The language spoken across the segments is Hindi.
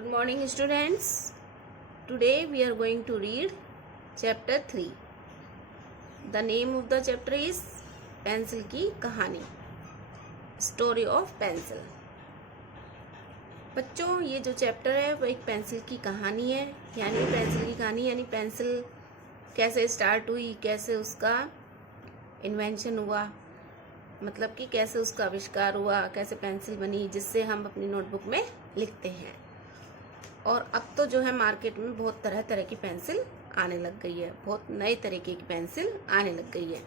Good morning, students. Today we are going to read chapter 3. The name of the chapter is pencil की कहानी, स्टोरी ऑफ पेंसिल. बच्चों, ये जो चैप्टर है वो एक पेंसिल की कहानी है. यानी पेंसिल की कहानी यानी पेंसिल कैसे स्टार्ट हुई, कैसे उसका इन्वेंशन हुआ, मतलब कि कैसे उसका आविष्कार हुआ, कैसे पेंसिल बनी जिससे हम अपनी नोटबुक में लिखते हैं. और अब तो जो है मार्केट में बहुत तरह तरह की पेंसिल आने लग गई है, बहुत नए तरीके की पेंसिल आने लग गई है.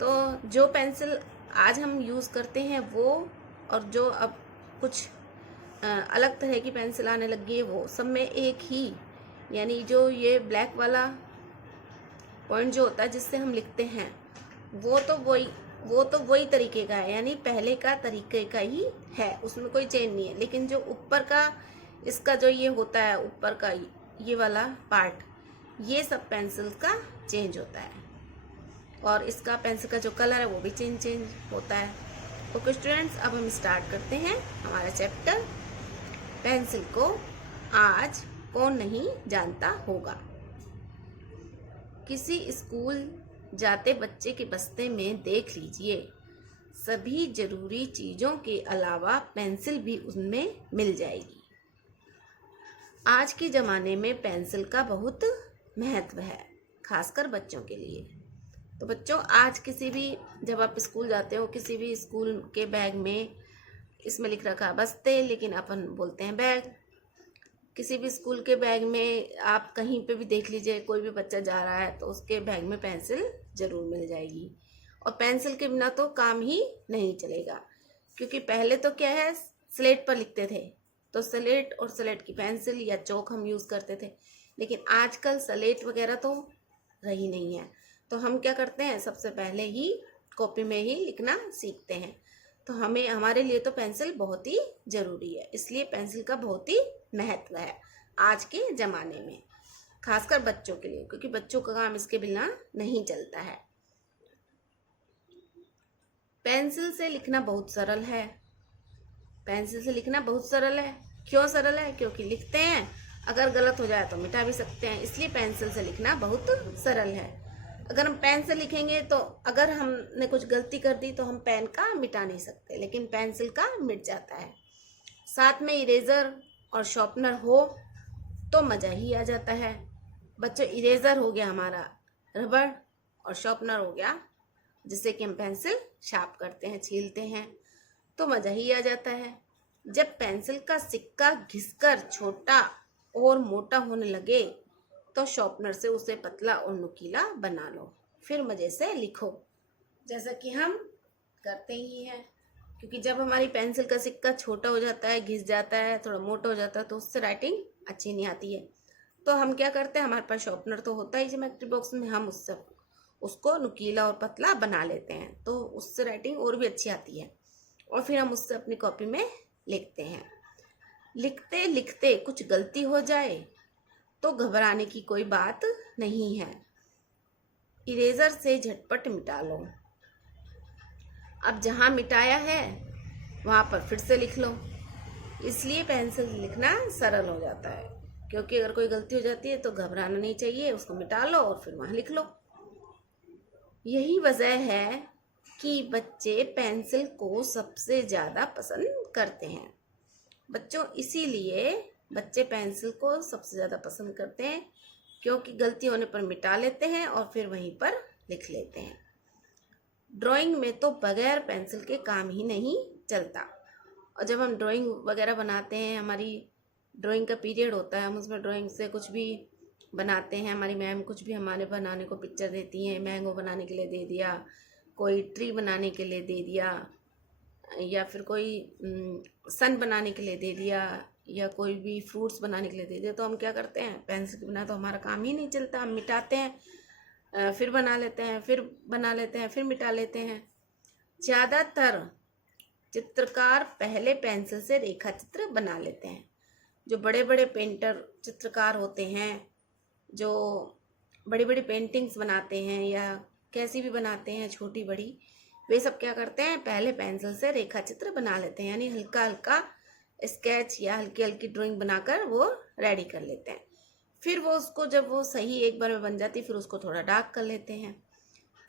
तो जो पेंसिल आज हम यूज़ करते हैं वो, और जो अब कुछ अलग तरह की पेंसिल आने लग गई है वो, सब में एक ही, यानी जो ये ब्लैक वाला पॉइंट जो होता है जिससे हम लिखते हैं वो तो वही तरीके का है, यानी पहले का तरीके का ही है, उसमें कोई चेंज नहीं है. लेकिन जो ऊपर का इसका जो ये होता है, ऊपर का ये वाला पार्ट, ये सब पेंसिल का चेंज होता है. और इसका पेंसिल का जो कलर है वो भी चेंज होता है. ओके स्टूडेंट्स, अब हम स्टार्ट करते हैं हमारा चैप्टर. पेंसिल को आज कौन नहीं जानता होगा. किसी स्कूल जाते बच्चे के बस्ते में देख लीजिए, सभी जरूरी चीज़ों के अलावा पेंसिल भी उनमें मिल जाएगी. आज के ज़माने में पेंसिल का बहुत महत्व है, खासकर बच्चों के लिए. तो बच्चों, आज किसी भी, जब आप स्कूल जाते हो, किसी भी स्कूल के बैग में इसमें लिख रखा है बस्ते, लेकिन अपन बोलते हैं बैग. किसी भी स्कूल के बैग में आप कहीं पे भी देख लीजिए, कोई भी बच्चा जा रहा है तो उसके बैग में पेंसिल ज़रूर मिल जाएगी. और पेंसिल के बिना तो काम ही नहीं चलेगा, क्योंकि पहले तो क्या है, स्लेट पर लिखते थे, तो स्लेट और स्लेट की पेंसिल या चौक हम यूज़ करते थे. लेकिन आजकल स्लेट वगैरह तो रही नहीं है, तो हम क्या करते हैं, सबसे पहले ही कॉपी में ही लिखना सीखते हैं. तो हमारे लिए तो पेंसिल बहुत ही ज़रूरी है, इसलिए पेंसिल का बहुत ही महत्व है आज के ज़माने में, खासकर बच्चों के लिए, क्योंकि बच्चों का काम इसके बिना नहीं चलता है. पेंसिल से लिखना बहुत सरल है. पेंसिल से लिखना बहुत सरल है. क्यों सरल है? क्योंकि लिखते हैं, अगर गलत हो जाए तो मिटा भी सकते हैं, इसलिए पेंसिल से लिखना बहुत सरल है. अगर हम पेन से लिखेंगे तो अगर हमने कुछ गलती कर दी तो हम पेन का मिटा नहीं सकते, लेकिन पेंसिल का मिट जाता है. साथ में इरेजर और शार्पनर हो तो मज़ा ही आ जाता है. बच्चों, इरेजर हो गया हमारा रबड़, और शार्पनर हो गया जिससे कि हम पेंसिल शार्प करते हैं, छीलते हैं, तो मज़ा ही आ जाता है. जब पेंसिल का सिक्का घिसकर छोटा और मोटा होने लगे तो शार्पनर से उसे पतला और नुकीला बना लो, फिर मज़े से लिखो, जैसा कि हम करते ही हैं. क्योंकि जब हमारी पेंसिल का सिक्का छोटा हो जाता है, घिस जाता है, थोड़ा मोटा हो जाता है, तो उससे राइटिंग अच्छी नहीं आती है. तो हम क्या करते हैं, हमारे पास शार्पनर तो होता ही ज्योमेट्री बॉक्स में, हम उसको नुकीला और पतला बना लेते हैं, तो उससे राइटिंग और भी अच्छी आती है. और फिर हम उससे अपनी कॉपी में लिखते हैं. लिखते लिखते कुछ गलती हो जाए तो घबराने की कोई बात नहीं है, इरेजर से झटपट मिटा लो. अब जहाँ मिटाया है वहाँ पर फिर से लिख लो, इसलिए पेंसिल लिखना सरल हो जाता है. क्योंकि अगर कोई गलती हो जाती है तो घबराना नहीं चाहिए, उसको मिटा लो और फिर वहाँ लिख लो. यही वजह है कि बच्चे पेंसिल को सबसे ज़्यादा पसंद करते हैं. बच्चों, इसीलिए बच्चे पेंसिल को सबसे ज़्यादा पसंद करते हैं, क्योंकि गलती होने पर मिटा लेते हैं और फिर वहीं पर लिख लेते हैं. ड्राइंग में तो बगैर पेंसिल के काम ही नहीं चलता. और जब हम ड्राइंग वगैरह बनाते हैं, हमारी ड्राइंग का पीरियड होता है, हम उसमें ड्राइंग से कुछ भी बनाते हैं, हमारी मैम कुछ भी हमारे बनाने को पिक्चर देती हैं, मैंगो बनाने के लिए दे दिया, कोई ट्री बनाने के लिए दे दिया, या फिर कोई सन बनाने के लिए दे दिया, या कोई भी फ्रूट्स बनाने के लिए दे दिया, तो हम क्या करते हैं, पेंसिल के बिना तो हमारा काम ही नहीं चलता. हम मिटाते हैं, फिर बना लेते हैं, फिर बना लेते हैं, फिर मिटा लेते हैं. ज़्यादातर चित्रकार पहले पेंसिल से रेखा चित्र बना लेते हैं. जो बड़े बड़े पेंटर चित्रकार होते हैं, जो बड़ी बड़ी पेंटिंग्स बनाते हैं या कैसी भी बनाते हैं, छोटी बड़ी, वे सब क्या करते हैं, पहले पेंसिल से रेखा चित्र बना लेते हैं, यानी हल्का हल्का स्केच या हल्की हल्की ड्राइंग बनाकर वो रेडी कर लेते हैं। फिर वो उसको जब वो सही एक बार में बन जाती है फिर उसको थोड़ा डार्क कर लेते हैं।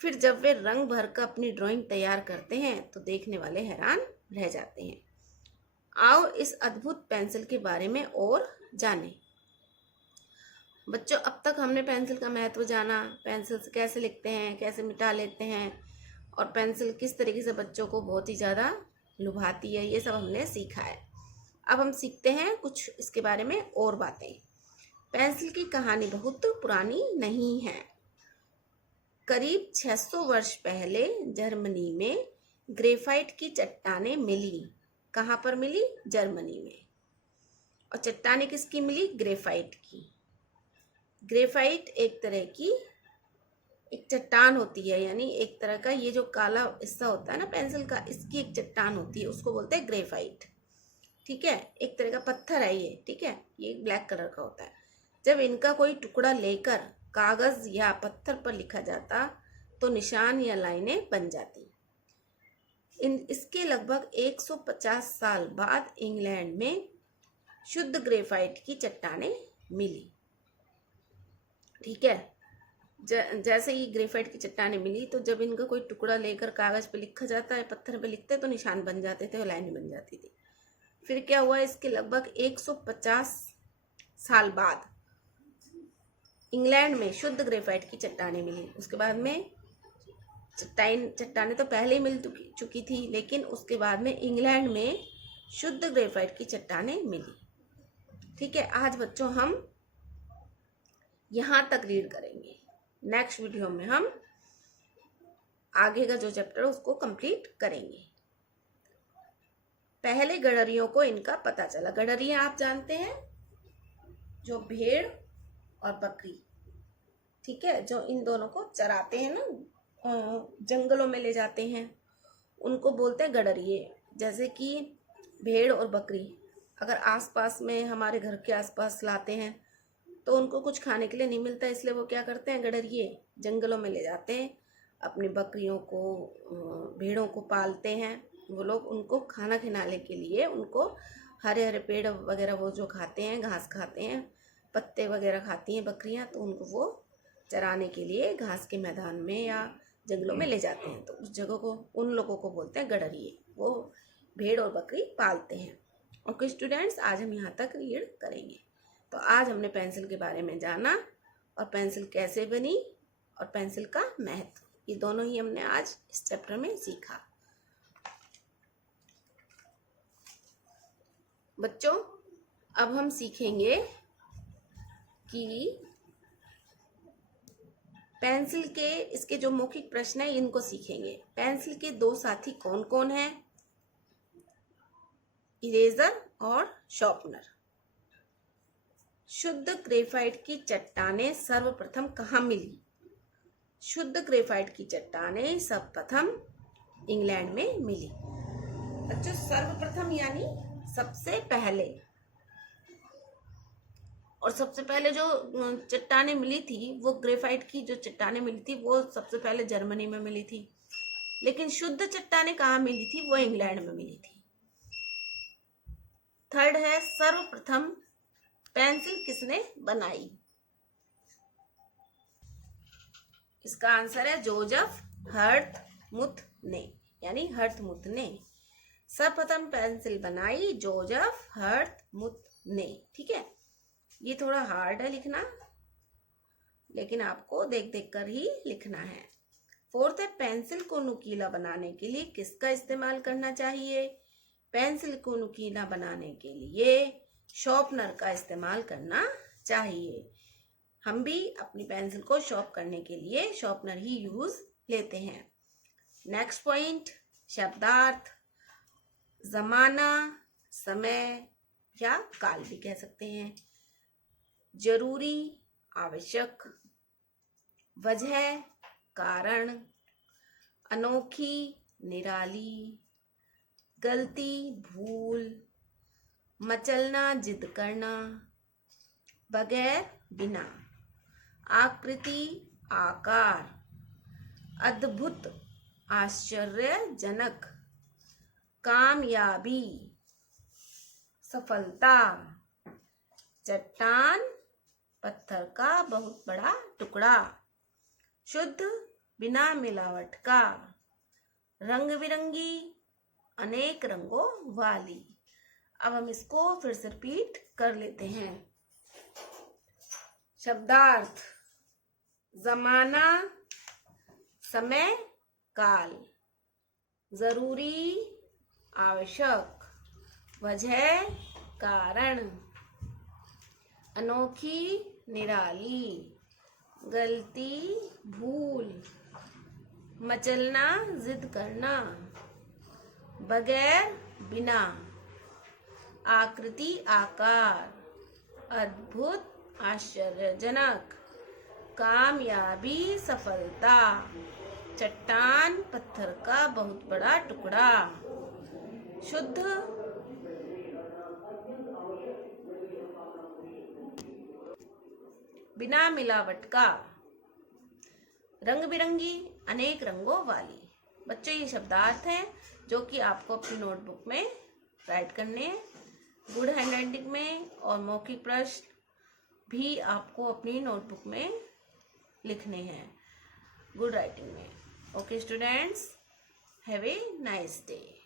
फिर जब वे रंग भर कर अपनी ड्राइंग तैयार करते हैं तो देखने वाले हैरान रह जाते हैं। आओ इस अद्भुत पेंसिल के बारे में और जानें। बच्चों, अब तक हमने पेंसिल का महत्व जाना, पेंसिल से कैसे लिखते हैं, कैसे मिटा लेते हैं और पेंसिल किस तरीके से बच्चों को बहुत ही ज़्यादा लुभाती है, ये सब हमने सीखा है। अब हम सीखते हैं कुछ इसके बारे में और बातें। पेंसिल की कहानी बहुत पुरानी नहीं है। करीब 600 वर्ष पहले जर्मनी में ग्रेफाइट की चट्टानें मिली। कहाँ पर मिली? जर्मनी में। और चट्टानें किसकी मिली? ग्रेफाइट की। ग्रेफाइट एक तरह की एक चट्टान होती है, यानी एक तरह का ये जो काला हिस्सा होता है ना पेंसिल का, इसकी एक चट्टान होती है, उसको बोलते हैं ग्रेफाइट। ठीक है, एक तरह का पत्थर है ये। ठीक है, ये ब्लैक कलर का होता है। जब इनका कोई टुकड़ा लेकर कागज या पत्थर पर लिखा जाता तो निशान या लाइनें बन जाती। इसके लगभग 150 साल बाद इंग्लैंड में शुद्ध ग्रेफाइट की चट्टानें मिली। ठीक है, जैसे ही ग्रेफाइट की चट्टानें मिली तो जब इनका कोई टुकड़ा लेकर कागज पे लिखा जाता है, पत्थर पे लिखते तो निशान बन जाते थे और लाइनें बन जाती थी। फिर क्या हुआ, इसके लगभग 150 साल बाद इंग्लैंड में शुद्ध ग्रेफाइट की चट्टानें मिली। उसके बाद में चट्टानें तो पहले ही मिल चुकी थी, लेकिन उसके बाद में इंग्लैंड में शुद्ध ग्रेफाइट की चट्टानें मिली। ठीक है, आज बच्चों हम यहाँ तक रीड करेंगे। नेक्स्ट वीडियो में हम आगे का जो चैप्टर है उसको कंप्लीट करेंगे। पहले गडरियों को इनका पता चला। गडरियां आप जानते हैं, जो भेड़ और बकरी, ठीक है, जो इन दोनों को चराते हैं ना, जंगलों में ले जाते हैं, उनको बोलते हैं गडरिये। जैसे कि भेड़ और बकरी अगर आसपास में हमारे घर के आसपास लाते हैं तो उनको कुछ खाने के लिए नहीं मिलता, इसलिए वो क्या करते हैं, गडरिये जंगलों में ले जाते हैं, अपनी बकरियों को, भेड़ों को पालते हैं वो लोग। उनको खाना खिलाने के लिए उनको हरे हरे पेड़ वगैरह वो जो खाते हैं, घास खाते हैं, पत्ते वगैरह खाती हैं बकरियां, तो उनको वो चराने के लिए घास के मैदान में या जंगलों में ले जाते हैं। तो उस जगह को, उन लोगों को बोलते हैं गडरिये। वो भेड़ और बकरी पालते हैं। ओके स्टूडेंट्स, आज हम यहाँ तक रीड करेंगे। तो आज हमने पेंसिल के बारे में जाना और पेंसिल कैसे बनी और पेंसिल का महत्व, ये दोनों ही हमने आज इस चैप्टर में सीखा। बच्चों, अब हम सीखेंगे कि पेंसिल के इसके जो मौखिक प्रश्न है इनको सीखेंगे। पेंसिल के दो साथी कौन कौन हैं? इरेजर और शार्पनर। शुद्ध ग्रेफाइट की चट्टानें सर्वप्रथम कहाँ मिली? शुद्ध ग्रेफाइट की चट्टानें सर्वप्रथम इंग्लैंड में मिली। बच्चों, सर्वप्रथम यानी सबसे पहले, और सबसे पहले जो चट्टानें मिली थी, वो ग्रेफाइट की जो चट्टानें मिली थी वो सबसे पहले जर्मनी में मिली थी, लेकिन शुद्ध चट्टानें कहाँ मिली थी? वो इंग्लैंड में मिली थी। थर्ड है, सर्वप्रथम पेंसिल किसने बनाई? इसका आंसर है जोसेफ हर्टमुथ ने, यानी हर्टमुथ ने सर्वप्रथम पेंसिल बनाई, जोसेफ हर्टमुथ ने। ठीक है, ये थोड़ा हार्ड है लिखना, लेकिन आपको देख देख कर ही लिखना है। फोर्थ है, पेंसिल को नुकीला बनाने के लिए किसका इस्तेमाल करना चाहिए? पेंसिल को नुकीला बनाने के लिए शार्पनर का इस्तेमाल करना चाहिए। हम भी अपनी पेंसिल को शार्प करने के लिए शार्पनर ही यूज लेते हैं। नेक्स्ट पॉइंट, शब्दार्थ। जमाना, समय या काल भी कह सकते हैं। जरूरी, आवश्यक। वजह, कारण। अनोखी, निराली। गलती, भूल। मचलना, जिद करना। बगैर, बिना। आकृति, आकार। अद्भुत, आश्चर्यजनक। कामयाबी, सफलता। चट्टान, पत्थर का बहुत बड़ा टुकड़ा। शुद्ध, बिना मिलावट का। रंग बिरंगी, अनेक रंगों वाली। अब हम इसको फिर से रिपीट कर लेते हैं। शब्दार्थ: जमाना, समय, काल। जरूरी, आवश्यक। वजह, कारण। अनोखी, निराली। गलती, भूल। मचलना, जिद करना। बगैर, बिना। आकृति, आकार। अद्भुत, आश्चर्यजनक। कामयाबी, सफलता। चट्टान, पत्थर का बहुत बड़ा टुकड़ा। शुद्ध, बिना मिलावट का। रंग बिरंगी, अनेक रंगों वाली। बच्चों, ये शब्दार्थ हैं जो कि आपको अपनी नोटबुक में राइट करने हैं। गुड हैंडराइटिंग में और मौखिक प्रश्न भी आपको अपनी नोटबुक में लिखने हैं, गुड राइटिंग में। Okay students, have a nice day.